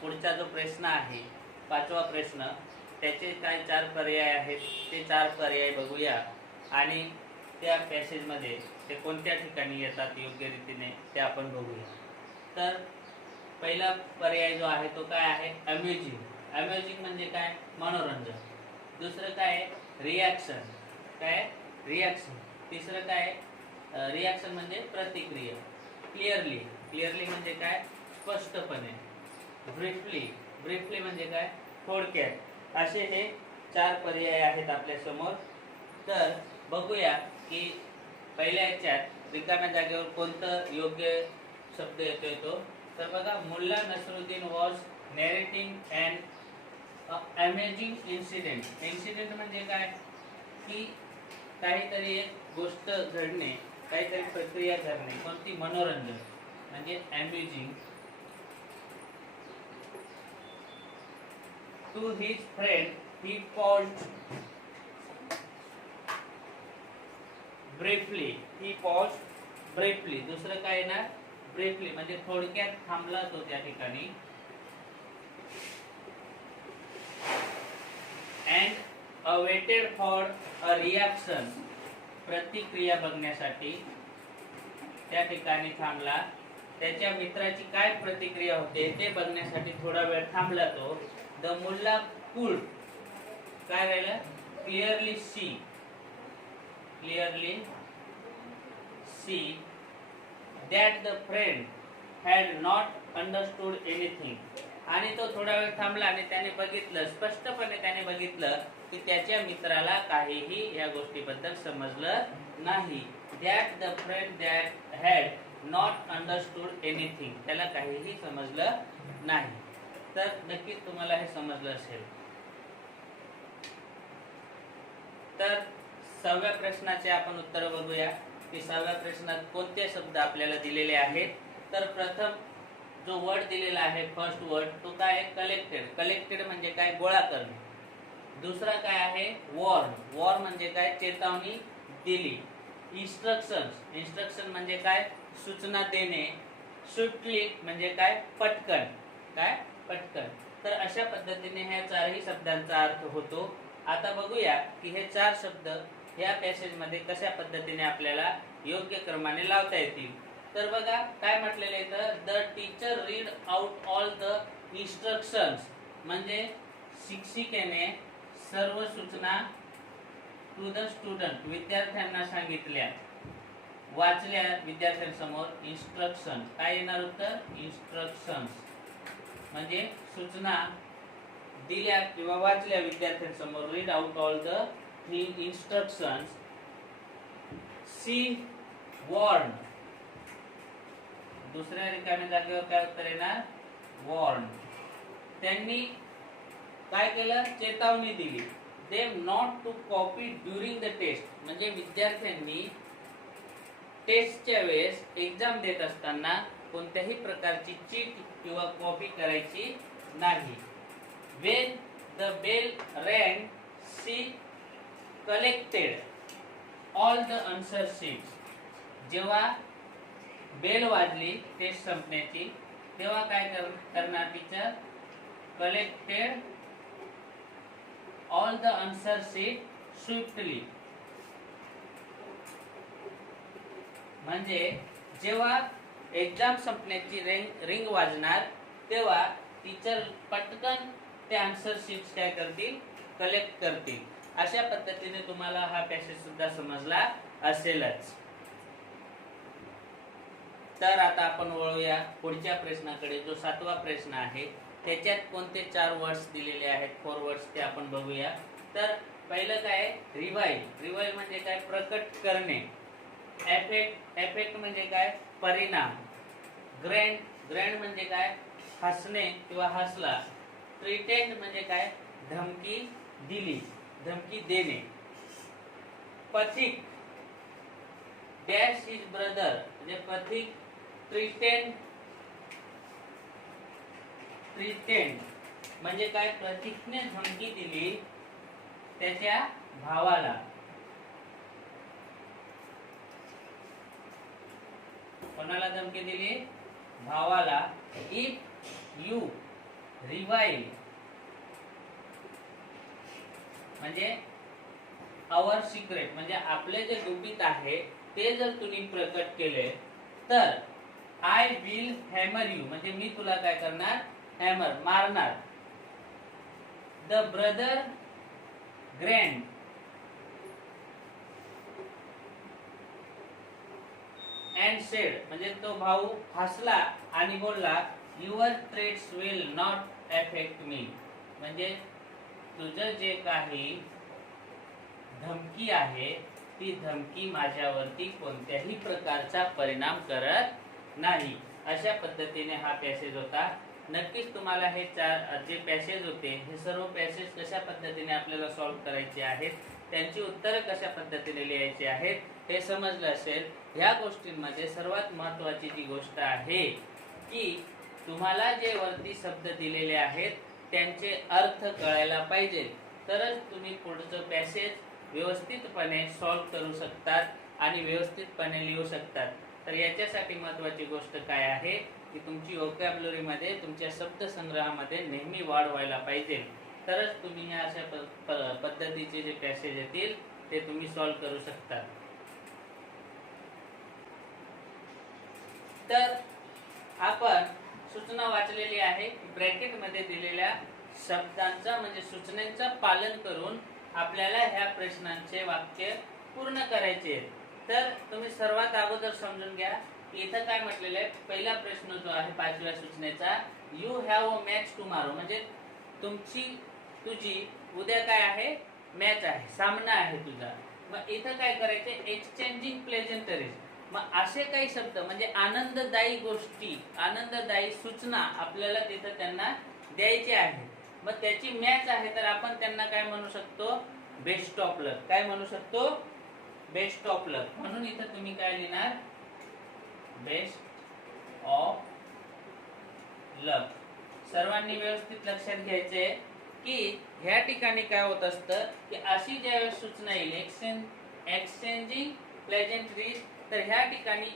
पुढचा जो प्रश्न आहे, पाचवा प्रश्न, त्याचे काय चार पर्याय आहेत ते चार पर्याय बघूया आणि त्या पॅसेजमध्ये ते कोणत्या ठिकाणी येतात योग्य रीतीने ते आपण बघूया. तर पहिला पर्याय जो आहे तो काय आहे? अम्युजिंग. अम्युजिंग म्हणजे काय? मनोरंजन. दुसरं काय आहे? रिॲक्शन. काय? रिॲक्शन. तिसरं काय? रिॲक्शन म्हणजे प्रतिक्रिया. क्लिअरली. क्लिअरली म्हणजे काय? स्पष्टपणे. ब्रीफली. ब्रीफली म्हणजे काय? थोडक्यात. असे हे चार पर्याय आहेत आपल्या समोर. तर बघूया की पहिल्या ह्याच्यात रिकाम्या जागेवर कोणतं योग्य शब्द येतोय तो. तर बघा, Mulla Nasruddin was narrating and amazing incident. Incident म्हणजे काय? की काहीतरी एक गोष्ट घडणे, काहीतरी प्रक्रिया घडणे. कोणती? मनोरंजन म्हणजे amazing. To his friend he paused briefly. He paused briefly. दुसरं काय ना? ब्रीफली म्हणजे थोडक्यात थांबला तो त्या ठिकाणी. And awaited for a reaction. प्रतिक्रिया बघण्यासाठी त्या ठिकाणी थांबला. त्याच्या मित्राची काय प्रतिक्रिया होते ते बघण्यासाठी थोडा वेळ थांबला तो. द मुल्ला कुड काय राहिलं? Clearly C. Clearly C that the friend had not understood anything. आणि तो थोडा वेळ थांबला आणि त्याने बघितलं, स्पष्टपणे त्याने बघितलं की त्याच्या मित्राला काहीही या गोष्टीबद्दल समजलं नाही. that the friend that had not understood anything. त्याला काहीही समजलं नाही. तर नक्कीच तुम्हाला हे समजलं असेल. तर 6व्या प्रश्नाचे आपण उत्तर बघूया की 6व्या प्रश्नात कोणते शब्द आपल्याला दिलेले आहेत. तर प्रथम जो वर्ड दिलेला आहे, फर्स्ट वर्ड, तो काय आहे? कलेक्टेड. कलेक्टेड म्हणजे काय? गोळा करणे. दुसरा काय आहे? वॉर्न. वॉर्न म्हणजे काय? चेतावणी दिली. इन्स्ट्रक्शन्स. इन्स्ट्रक्शन म्हणजे काय? सूचना देणे. स्विफ्टली म्हणजे काय? पटकन. काय? पटकन. तर अशा पद्धतीने ह्या चारही शब्दांचा अर्थ होतो. आता बघूया की हे चार शब्द या पॅसेजमध्ये कशा पद्धतीने आपल्याला योग्य क्रमाने लावता येतील. तर बघा काय म्हटलेलं आहे तर the teacher read out all the instructions म्हणजे शिक्षिकेने सर्व सूचना टू द स्टुडंट विद्यार्थ्यांना सांगितल्या, वाचल्या विद्यार्थ्यांसमोर. इन्स्ट्रक्शन काय येणार उत्तर? इन्स्ट्रक्शन्स म्हणजे सूचना दिल्या किंवा वाचल्या विद्यार्थ्यांसमोर. Read out all the instructions. She warn. दुसऱ्या रिकाम्या जागेवर काय उत्तर येणार? वॉर्न. त्यांनी काय केलं? चेतावणी दिली. Them not to copy during the test म्हणजे विद्यार्थ्यांनी टेस्टच्या वेळेस, एक्झाम देत असताना कोणत्याही प्रकारची चीट किंवा कॉपी करायची नाही. When the bell rang she collected all the answer sheets. जेव्हा बेल वाजली टेस्ट संपण्याची तेव्हा काय करणार teacher? Collected all the answer sheet swiftly. म्हणजे जेव्हा एक्झाम संपण्याची रिंग वाजणार तेव्हा टीचर पटकन ते आन्सर शीट्स काय करतील? कलेक्ट करतील. अशा पद्धतीने तुम्हाला हा पॅसेज सुद्धा समजला असेलच. तर आता आपण वळूया पुढच्या प्रश्नाकडे, जो 7वा प्रश्न आहे. त्याच्यात कोणते 4 वर्ड्स दिलेले आहेत, 4 वर्ड्स, ते आपण बघूया. तर पहिलं काय? रिवाइल. रिवाइल म्हणजे काय? प्रकट करणे. एफेक्ट. एफेक्ट म्हणजे काय? परिणाम. ग्रँड. ग्रँड म्हणजे काय? हसणे किंवा हसला. थ्रीटेंड म्हणजे काय? धमकी दिली, धमकी देणे. पथिक. डॅश हिज ब्रदर म्हणजे पथिक प्रिटेंड. प्रिटेंड म्हणजे काय? प्रतीकने धमकी दिली त्याच्या भावाला. कोणाला धमकी दिली? भावाला. इफ यू रिवाइल म्हणजे आवर सिक्रेट म्हणजे आपले जे गुपित आहे ते जर तुम्ही प्रकट केले तर आय विल हॅमर यू म्हणजे मी तुला काय करणार, हॅमर मारणार. The brother grand and sed म्हणजे तो भाऊ हसला आणि बोलला your threats will not affect me म्हणजे तुझं जे काही धमकी आहे ती धमकी माझ्यावरती कोणत्याही प्रकारचा परिणाम करत नाही. अशा पद्धतीने हा पॅसेज होता. नक्कीच तुम्हाला हे जे पॅसेज होते हे सर्व पॅसेज कशा पद्धतीने आपल्याला सॉल्व्ह करायचे आहेत, त्यांची उत्तरं कशा पद्धतीने लिहायची आहेत हे समजलं असेल. ह्या गोष्टींमध्ये सर्वात महत्त्वाची जी गोष्ट आहे की तुम्हाला जे वरती शब्द दिलेले आहेत त्यांचे अर्थ कळायला पाहिजे, तरच तुम्ही पुढचं पॅसेज व्यवस्थितपणे सॉल्व्ह करू शकतात आणि व्यवस्थितपणे लिहू शकतात. तर याच्यासाठी महत्त्वाची गोष्ट काय आहे की तुमची व्होकॅब्युलरीमध्ये तुमच्या शब्दसंग्रहामध्ये नेहमी वाढ व्हायला पाहिजे, तरच तुम्ही या अशा पद्धतीचे जे पॅसेज येतील ते तुम्ही सॉल्व्ह करू शकता. तर आपण सूचना वाचलेली आहे. ब्रॅकेटमध्ये दिलेल्या शब्दांचा म्हणजे सूचनांचं पालन करून आपल्याला ह्या प्रश्नांचे वाक्य पूर्ण करायचे. तर तुम्ही सर्वात अगोदर समजून घ्या इथं काय म्हटलेलं आहे. पहिला प्रश्न जो आहे 5व्या सूचनेचा, you have a match tomorrow म्हणजे तुझी उद्या काय आहे, मॅच आहे, सामना आहे तुझा. मग इथं काय करायचे, एक्सचेंजिंग प्लेझेंटरीज. मग असे काही शब्द म्हणजे आनंददायी गोष्टी, आनंददायी सूचना आपल्याला तिथं त्यांना द्यायची आहे. मग त्याची मॅच आहे तर आपण त्यांना काय म्हणू शकतो, बेस्ट ऑफ लक. काय म्हणू शकतो, बेस्ट ऑफ लक. म्हणून इथं तुम्ही काय लिहिणार, बेस्ट ऑफ लक. सर्वांनी व्यवस्थित लक्षात घ्यायचे की ह्या ठिकाणी काय होत असतं की अशी ज्यावेळेस सूचना येईल एक्सचेंजिंग प्लेझेंटरीज, तर ह्या ठिकाणी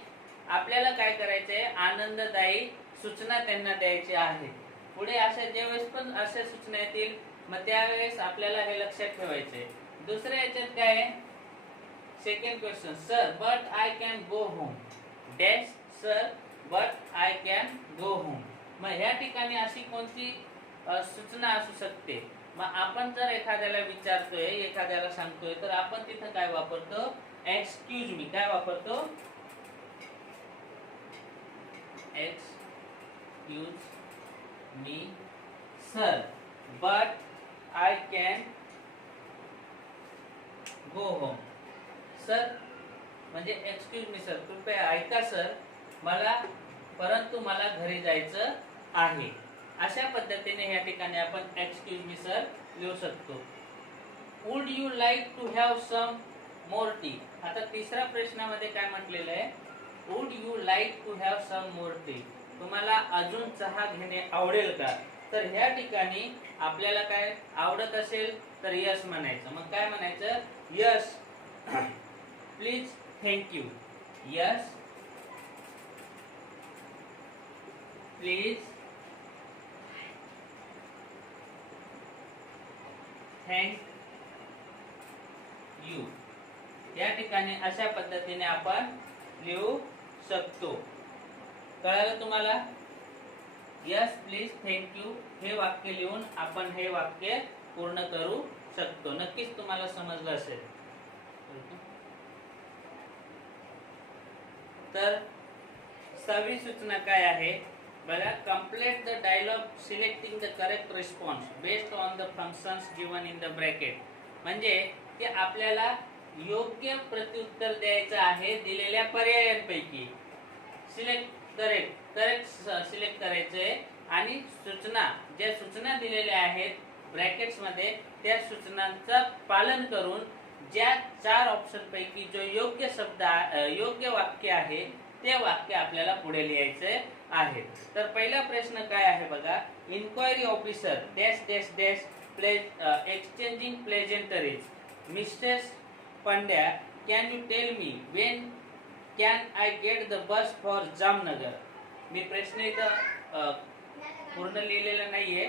आपल्याला काय करायचंय, आनंददायी सूचना त्यांना द्यायची आहे. पुढे अशा ज्यावेळेस पण अशा सूचना येतील मग त्यावेळेस आपल्याला हे लक्षात ठेवायचंय. दुसऱ्या याच्यात काय आहे, second question, sir but I can go home dash, sir but I can go home. मग ह्या ठिकाणी अशी कोणती सूचना असू शकते. मग आपण जर एखाद्याला विचारतोय, एखाद्याला सांगतोय, तर आपण तिथं काय वापरतो, एक्सक्यूज मी. काय वापरतो, excuse me sir but I can go home. Sir म्हणजे एक्सक्यूज मी सर, कृपया ऐका सर, परंतु मला घरी जायचं आहे. अशा पद्धतीने या ठिकाणी आपण एक्सक्यूज मी सर लिहू शकतो. Would you like to have some more tea. आता तिसऱ्या प्रश्नामध्ये काय म्हटलेलं आहे, would you like to have some more tea. तुम्हाला अजून चहा घेणे आवडेल का. तर ह्या ठिकाणी आपल्याला काय आवडत असेल तर यस म्हणायचं. मग काय म्हणायचं, yes please thank you. Yes please thank you. या ठिकाणी अशा पद्धतीने आपण लिहू शकतो. कळालं तुम्हाला. यस प्लीज थँक्यू हे वाक्य लिहून आपण हे वाक्य पूर्ण करू शकतो. नक्कीच तुम्हाला समजलं असेल. तर 6वी सूचना काय आहे बघा, complete the dialogue selecting the correct response based on the functions given in the bracket. म्हणजे की आपल्याला योग्य प्रत्युत्तर द्यायचं आहे दिलेल्या पर्यायांपैकी. करेक्ट सिलेक्ट करायचंय आणि ज्या सूचना दिलेल्या आहेत ब्रॅकेट्स मध्ये त्या सूचनांचं पालन करून ज्या 4 ऑप्शन पैकी जो योग्य वाक्य आहे ते वाक्य आपल्याला पुढे लिहायचे आहे. तर पहिला प्रश्न काय आहे बघा, inquiry officer dash dash dash exchanging pleasantries. Mister Pandya can you tell me when can I get the bus for Jamnagar. मी प्रश्न इथं पूर्ण लिहिलेलं नाहीये,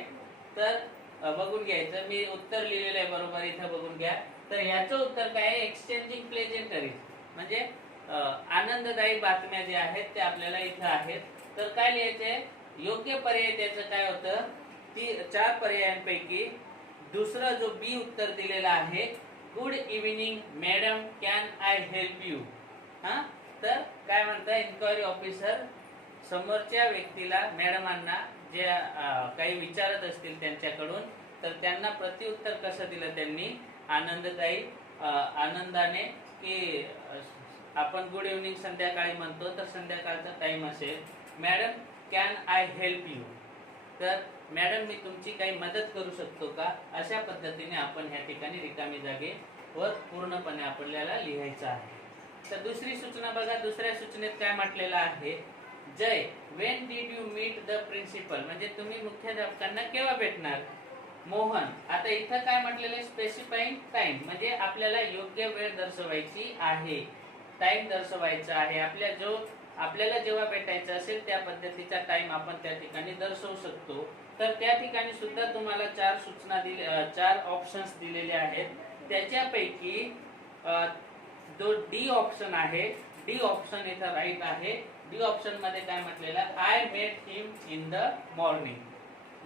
तर बघून घ्यायचं. मी उत्तर लिहिलेलं आहे बरोबर, इथं बघून घ्या. तर याचं उत्तर काय आहे? एक्सचेंजिंग प्लेजेंटरीज, म्हणजे आनंददायी बातम्या ज्या आहेत त्या आपल्याला इथं आहेत. तर काय लिहायचंय? योग्य पर्याय त्याचं काय होतं? ती 4 पर्यायांपैकी दुसरा जो बी उत्तर दिलेला आहे, good evening madam, can I help you. हा, तर काय म्हणता इन्क्वायरी ऑफिसर समोरच्या व्यक्तीला, मॅडमांना जे काही विचारत असतील त्यांच्याकडून, तर त्यांना प्रत्युत्तर कसं दिलं त्यांनी? आनंददायी, आनंदाने, की आपण गुड इव्हिनिंग संध्याकाळी म्हणतो, तर संध्याकाळचा टाइम असेल. Madam can I help you, तर मॅडम मी तुमची काही मदत करू शकतो का? अशा पद्धतीने आपण ह्या ठिकाणी रिकामी जागेवर पूर्णपणे आपल्याला लिहायचं आहे. तर दुसरी सूचना बघा. दुसऱ्या सूचनेत काय म्हटलेलं आहे? Jay, when did you meet the principal, म्हणजे तुम्ही मुख्याध्यापकांना केव्हा भेटणार? मोहन, आता इथं काय म्हटलेलं आहे? स्पेसिफाईंग टाइम, म्हणजे आपल्याला योग्य वेळ दर्शवायची आहे, टाइम दर्शवायचा आहे. आपल्याला जेव्हा भेटायचं असेल त्या पद्धतीचा टाइम आपण त्या ठिकाणी दर्शवू शकतो. तर त्या ठिकाणी सुद्धा तुम्हाला 4 सूचना 4 ऑप्शन्स दिलेले आहेत. त्याच्यापैकी जो डी ऑप्शन आहे, डी ऑप्शन इथं राईट आहे. डी ऑप्शन मध्ये काय म्हटलेलं? I met him in the morning,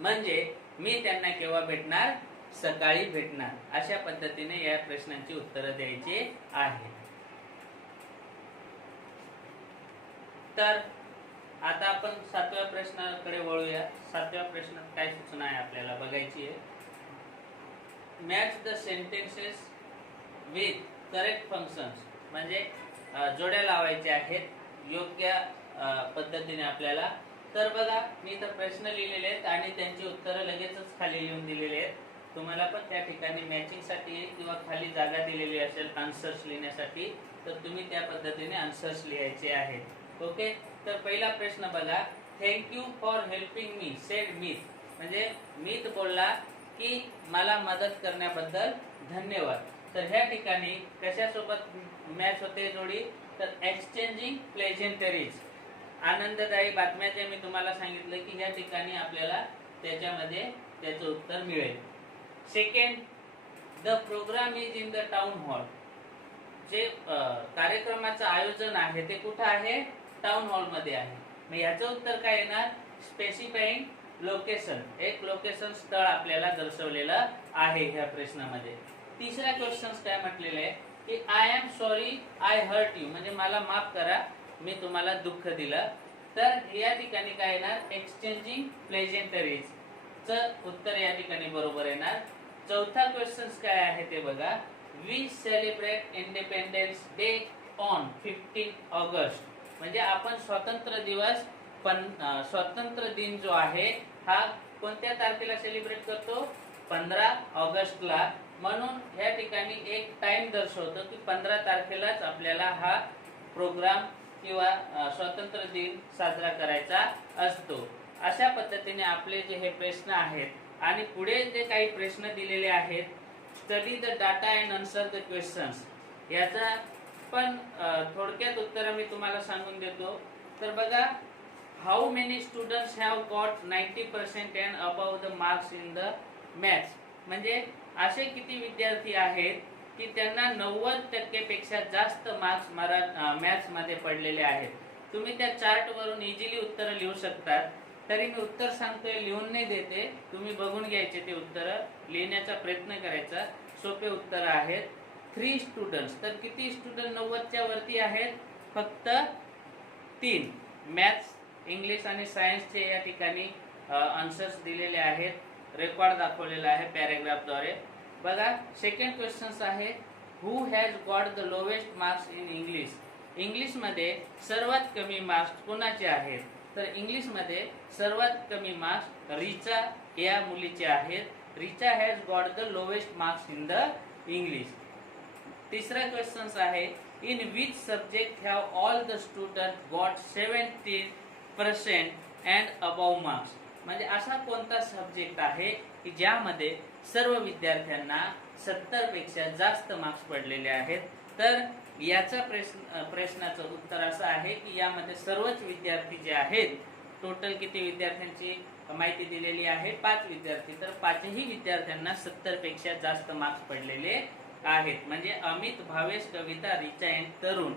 म्हणजे मी त्यांना केव्हा भेटणार? सकाळी भेटणार. अशा पद्धतीने या प्रश्नांची उत्तरं द्यायची आहे. तर आता आपण 7व्या प्रश्नाकडे वळूया. 7व्या प्रश्नात काय सूचना आहे आपल्याला बघायची आहे. Match the sentences with correct functions, म्हणजे जोड्या लावायच्या आहेत योग्य पद्धतीने आपल्याला. तर बघा, मी इथं प्रश्न लिहिलेले आहेत आणि त्यांची उत्तरं लगेचच खाली लिहून दिलेली आहेत. तुम्हाला पण त्या ठिकाणी मॅचिंग साठी किंवा खाली जागा दिलेली असेल आन्सर्स लिहिण्यासाठी, तर तुम्ही त्या पद्धतीने आन्सर्स लिहायचे आहेत. ओके, तर पहिला प्रश्न बघा. Thank you for helping me said Meet, म्हणजे मीत बोलला की मला मदत करण्याबद्दल धन्यवाद. तर ह्या ठिकाणी कशासोबत मॅच होते जोडी? तर एक्सचेंजिंग प्लेजेंटरीज, आनंददायी बातम्या, जे मी तुम्हाला सांगितलं की ह्या ठिकाणी आपल्याला त्याच्यामध्ये त्याचं उत्तर मिळेल. Second, the programme is in the town hall, जे कार्यक्रमाचं आयोजन आहे ते कुठं आहे? टाउन हॉल मध्ये आहे. मग याचं उत्तर काय येणार? स्पेसिफाईंग लोकेशन, एक लोकेशन स्थळ आपल्याला दर्शवलेलं आहे ह्या प्रश्नामध्ये. तिसऱ्या क्वेश्चन काय म्हटलेलं आहे की I am sorry I hurt you, म्हणजे मला माफ करा मी तुम्हाला दुःख दिलं. तर या ठिकाणी काय येणार? एक्सचेंजिंग प्लेजेंटरीज च उत्तर या ठिकाणी बरोबर येणार. चौथा क्वेश्चन काय आहे ते बघा. We celebrate independence day on 15 August, म्हणजे आपण स्वातंत्र्य दिवस स्वातंत्र्य दिन जो आहे हा कोणत्या तारखेला सेलिब्रेट करतो? 15 ऑगस्टला. म्हणून या ठिकाणी एक टाइम दर्शवतो की 15 तारखेलाच आपल्याला हा प्रोग्राम किंवा स्वातंत्र्य दिन साजरा करायचा असतो. अशा पद्धतीने आपले जे हे प्रश्न आहेत आणि पुढे जे काही प्रश्न दिलेले आहेत, study the data and answer the questions, याचा पण थोडक्यात उत्तर मी तुम्हाला सांगून देतो. तर बघा, how many students have got 90% and above the marks in the maths, म्हणजे असे किती विद्यार्थी आहेत की त्यांना 90% पेक्षा जास्त मार्क्स मॅथ्स मध्ये पडलेले आहेत. तुम्ही त्या चार्ट वरून इझिली उत्तर लिहू शकतात. तरी मी उत्तर सांगतोय, लिहून नाही देते, तुम्ही बघून घ्यायचे ते उत्तर, लिहिण्याचा प्रयत्न करायचा. सोपे उत्तर आहेत. 3 स्टुडंट्स, तर किती स्टुडंट 90च्या वरती आहेत? फक्त 3. मॅथ्स, इंग्लिश आणि सायन्सचे या ठिकाणी आन्सर्स दिलेले आहेत, रेकॉर्ड दाखवलेला आहे पॅरेग्राफद्वारे. बघा, सेकंड क्वेश्चन आहे who has got the lowest marks in English, English मध्ये सर्वात कमी मार्क्स कोणाचे आहेत? तर इंग्लिश मध्ये सर्वात कमी मार्क्स रिचा या मुलीचे आहेत. Richa has got the lowest marks in the English. तिसरा क्वेश्चन आहे in which subject have all the student got 70% and above marks, म्हणजे असा कोणता सब्जेक्ट आहे की ज्यामध्ये सर्व विद्यार्थ्यांना 70 पेक्षा जास्त मार्क्स पडलेले आहेत? तर याचा प्रश्नाचं उत्तर असं आहे की यामध्ये सर्वच विद्यार्थी जे आहेत टोटल किती विद्यार्थ्यांची माहिती दिलेली आहे? 5 विद्यार्थी. तर 5ही विद्यार्थ्यांना 70 पेक्षा जास्त मार्क्स पडलेले आहेत. म्हणजे अमित, भावेश, कविता, रिचा अँड तरुण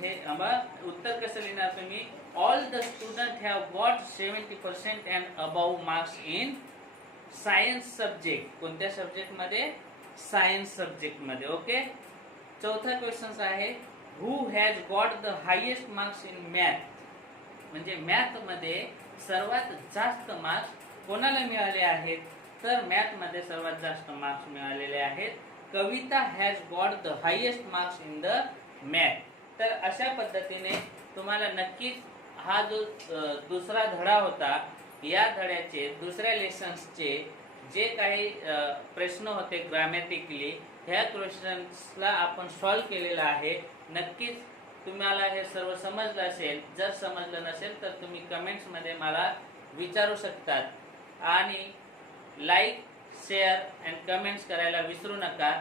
हे उत्तर कसं लिहिणार तुम्ही? All the student have got 70% and above marks in science subject. कोणत्या सब्जेक्ट मध्ये? सायन्स सब्जेक्ट मध्ये. ओके. चौथा क्वेश्चन आहे who has got the highest marks in math. म्हणजे मॅथ मध्ये सर्वात जास्त मार्क्स कोणाला मिळाले आहेत? तर मॅथ मध्ये सर्वात जास्त मार्क्स मिळालेले आहेत Kavita has got the highest marks in the math. तर अशा पद्धतीने तुम्हाला नक्कीच हा जो दुसरा धडा होता या धड्याचे दुसऱ्या लेसन्सचे जे काही प्रश्न होते ग्रामॅटिकली ह्या क्वेश्चन्सला आपण सॉल्व्ह केलेला आहे. नक्कीच तुम्हाला हे सर्व समजलं असेल. जर समजलं नसेल तर तुम्ही कमेंट्स मध्ये मला विचारू शकतात आणि लाईक, शेअर अँड कमेंट्स करायला विसरू नका.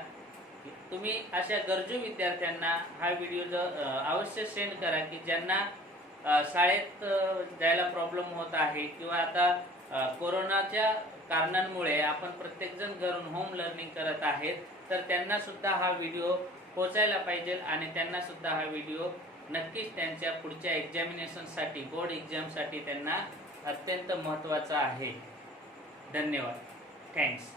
तुम्ही अशा गरजू विद्यार्थ्यांना हा व्हिडिओ अवश्य सेंड करा की ज्यांना शाळेत जायला प्रॉब्लेम होत आहे किंवा आता कोरोनाच्या कारणांमुळे आपण प्रत्येकजण घरून होम लर्निंग करत आहेत. तर त्यांना सुद्धा हा व्हिडिओ पोहोचायला पाहिजे आणि त्यांना सुद्धा हा व्हिडिओ नक्कीच त्यांच्या पुढच्या एक्झामिनेशनसाठी, बोर्ड एक्झामसाठी त्यांना अत्यंत महत्त्वाचा आहे. धन्यवाद. थँक्स.